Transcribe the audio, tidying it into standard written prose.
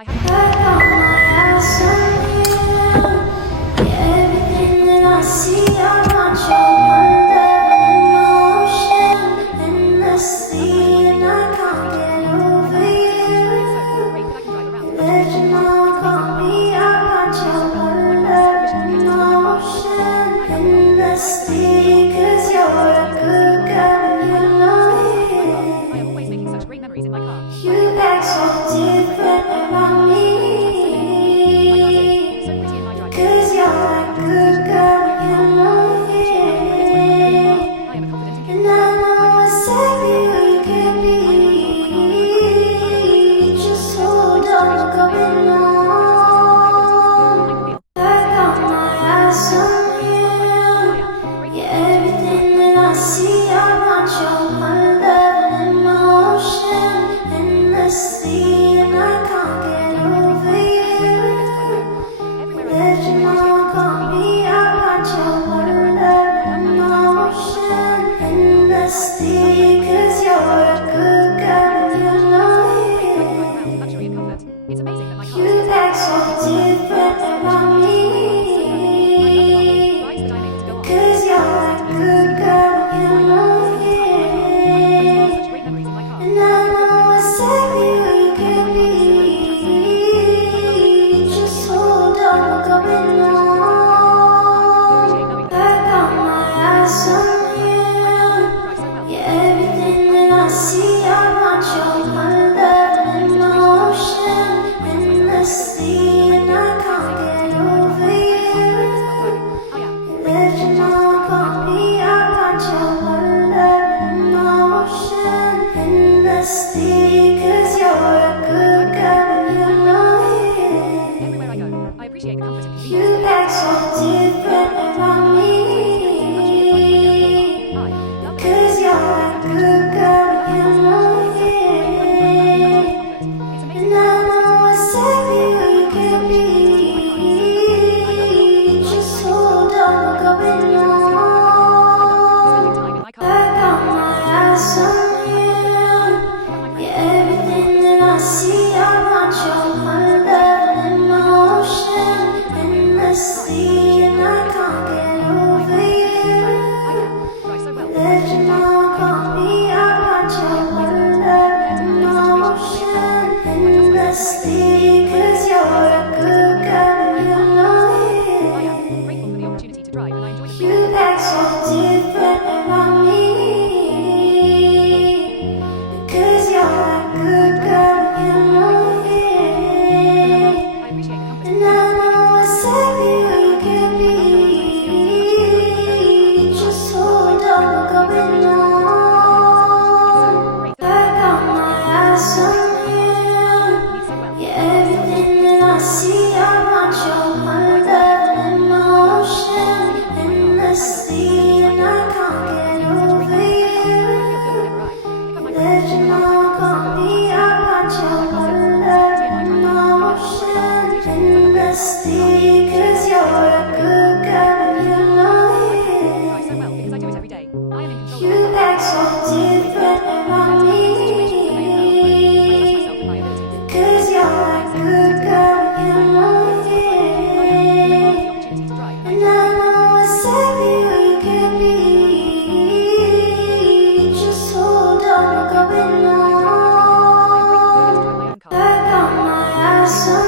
I got my eyes on you. Everything that I see, I want your love and emotion endlessly, and I can't get over you. Let you know, call me, I want your love and emotion endlessly, 'cause you're a good girl and you know it. You act so different around me, 'cause you're a good girl and you know it. And I know exactly who you can be. Just hold on, what's going on. I got my eyes on you. Yeah, everything that I see, I want your love and emotion endlessly, and I can't get over you. Let you know, call me, I want your love and emotion endlessly, 'cause you're a good girl and you know it. You act so different around me, 'cause you're a good girl and you know it. And I know exactly who you can be. Just hold on, what's going on. I got my eyes on you. Yeah, everything that I see, I want your love and emotion endlessly, and I can't get over you. Let you know, call me, I want your love and emotion endlessly, 'cause you're a good girl and you know it. You act so different around me, 'cause you're a good girl and you know it. And I know exactly who you can be. Just hold on, what's going on. I got my eyes on you. Yeah, everything that I see, I want your love and emotion endlessly, and I can't get over you. Let you know, call me, I want your love and emotion endlessly, 'cause you're a good girl and you know it. You act so different around me, 'cause you're a good girl and you know it. And I know exactly who you can be. Just hold on, what's going on. I got my eyes on you. Yeah, everything that I see, I want your love and emotion endlessly, and I can't get over you. Let you know, call me, I want your love and emotion endlessly, 'cause you're a good girl and you know it. You act so different around me, 'cause you're a good girl and you know it. And I know exactly who you can be. Just hold on, what's going on. I got my eyes on